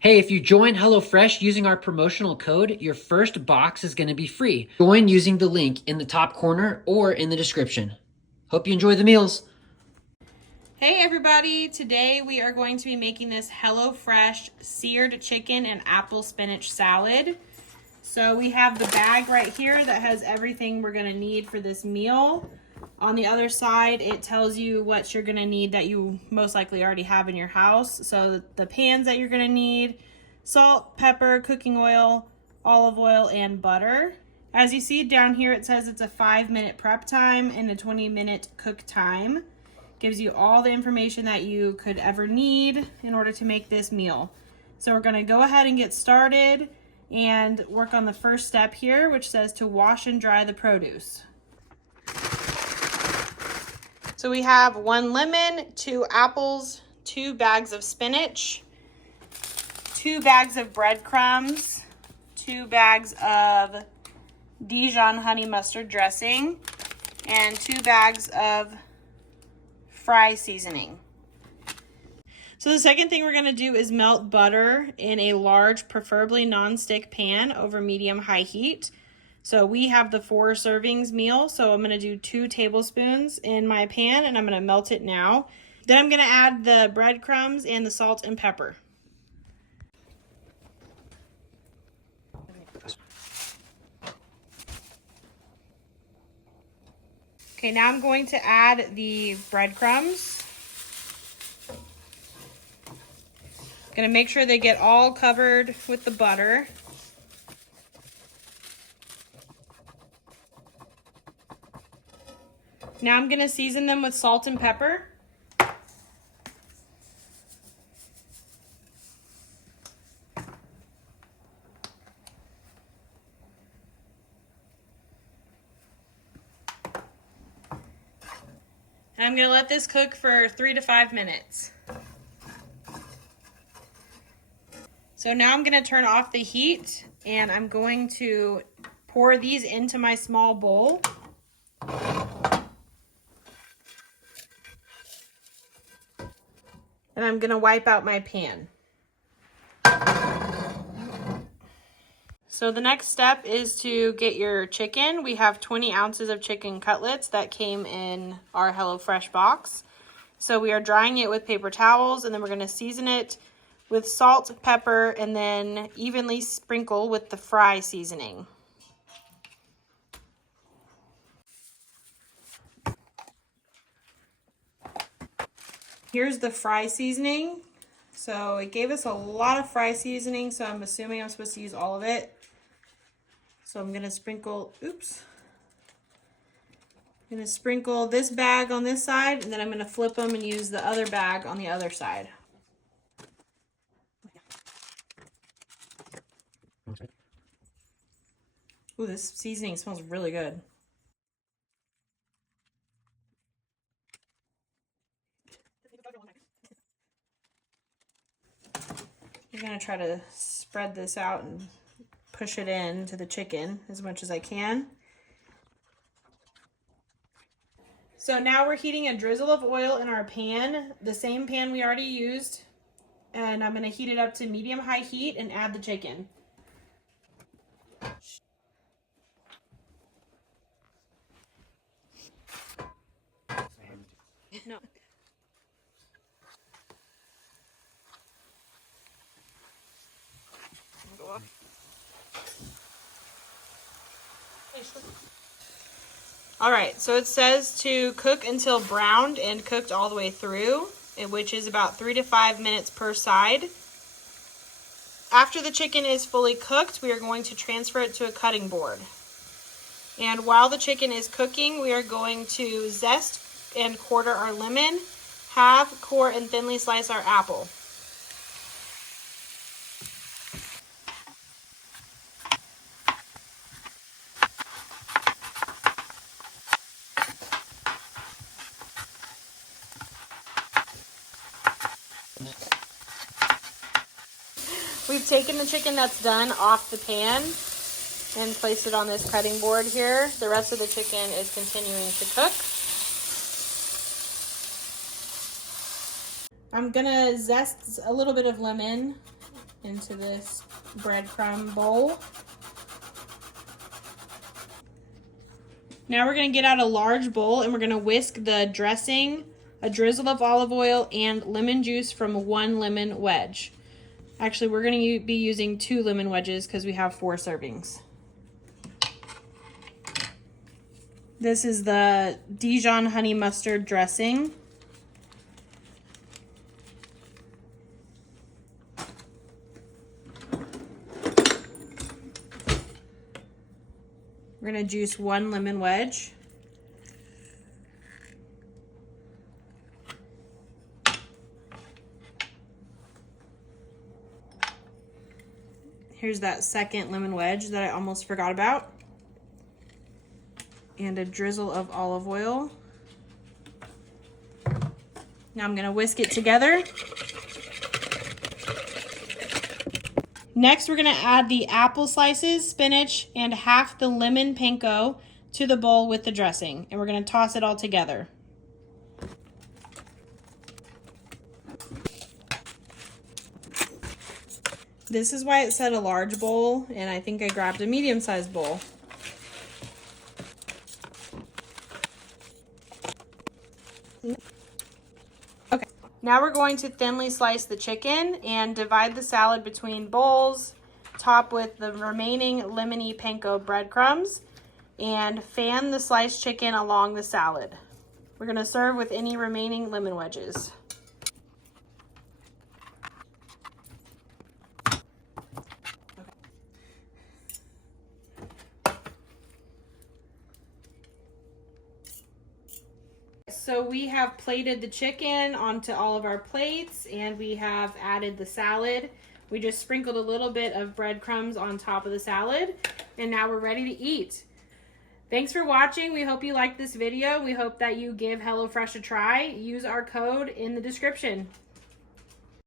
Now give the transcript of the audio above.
Hey, if you join HelloFresh using our promotional code, your first box is going to be free. Join using the link in the top corner or in the description. Hope you enjoy the meals. Hey everybody, today we are going to be making this HelloFresh seared chicken and apple spinach salad. So we have the bag right here that has everything we're going to need for this meal. On the other side, it tells you what you're going to need that you most likely already have in your house. So the pans that you're going to need: salt, pepper, cooking oil, olive oil, and butter. As you see down here, it says it's a 5-minute prep time and a 20-minute cook time. Gives you all the information that you could ever need in order to make this meal. So we're going to go ahead and get started and work on the first step here, which says to wash and dry the produce. So we have 1 lemon, 2 apples, 2 bags of spinach, 2 bags of breadcrumbs, 2 bags of Dijon honey mustard dressing, and 2 bags of fry seasoning. So the second thing we're going to do is melt butter in a large, preferably non-stick pan over medium-high heat. So we have the 4 servings meal, so I'm going to do 2 tablespoons in my pan, and I'm going to melt it now. Then I'm going to add the breadcrumbs and the salt and pepper. Okay, now I'm going to add the breadcrumbs. Gonna make sure they get all covered with the butter. Now I'm gonna season them with salt and pepper. And I'm gonna let this cook for 3 to 5 minutes. So now I'm gonna turn off the heat and I'm going to pour these into my small bowl. And I'm gonna wipe out my pan. So the next step is to get your chicken. We have 20 ounces of chicken cutlets that came in our HelloFresh box. So we are drying it with paper towels, and then we're gonna season it with salt, pepper, and then evenly sprinkle with the fry seasoning. Here's the fry seasoning. So it gave us a lot of fry seasoning, so I'm assuming I'm supposed to use all of it. So I'm gonna sprinkle, I'm gonna sprinkle this bag on this side, and then I'm gonna flip them and use the other bag on the other side. Ooh, this seasoning smells really good. I'm gonna try to spread this out and push it into the chicken as much as I can. So now we're heating a drizzle of oil in our pan, the same pan we already used, and I'm gonna heat it up to medium-high heat and add the chicken. No. Go off. All right, so it says to cook until browned and cooked all the way through, which is about 3 to 5 minutes per side. After the chicken is fully cooked, we are going to transfer it to a cutting board. And while the chicken is cooking, we are going to zest and quarter our lemon, halve, core, and thinly slice our apple. We've taken the chicken that's done off the pan and placed it on this cutting board here. The rest of the chicken is continuing to cook. I'm gonna zest a little bit of lemon into this breadcrumb bowl. Now we're going to get out a large bowl and we're going to whisk the dressing, a drizzle of olive oil, and lemon juice from 1 lemon wedge. Actually, we're going to be using 2 lemon wedges because we have 4 servings. This is the Dijon honey mustard dressing. We're going to juice 1 lemon wedge. Here's that second lemon wedge that I almost forgot about. And a drizzle of olive oil. Now I'm going to whisk it together. Next, we're going to add the apple slices, spinach, and half the lemon panko to the bowl with the dressing. And we're going to toss it all together. This is why it said a large bowl, and I think I grabbed a medium-sized bowl. Okay, now we're going to thinly slice the chicken and divide the salad between bowls, top with the remaining lemony panko breadcrumbs, and fan the sliced chicken along the salad. We're going to serve with any remaining lemon wedges. So we have plated the chicken onto all of our plates, and we have added the salad. We just sprinkled a little bit of breadcrumbs on top of the salad, and now we're ready to eat. Thanks for watching. We hope you liked this video. We hope that you give HelloFresh a try. Use our code in the description.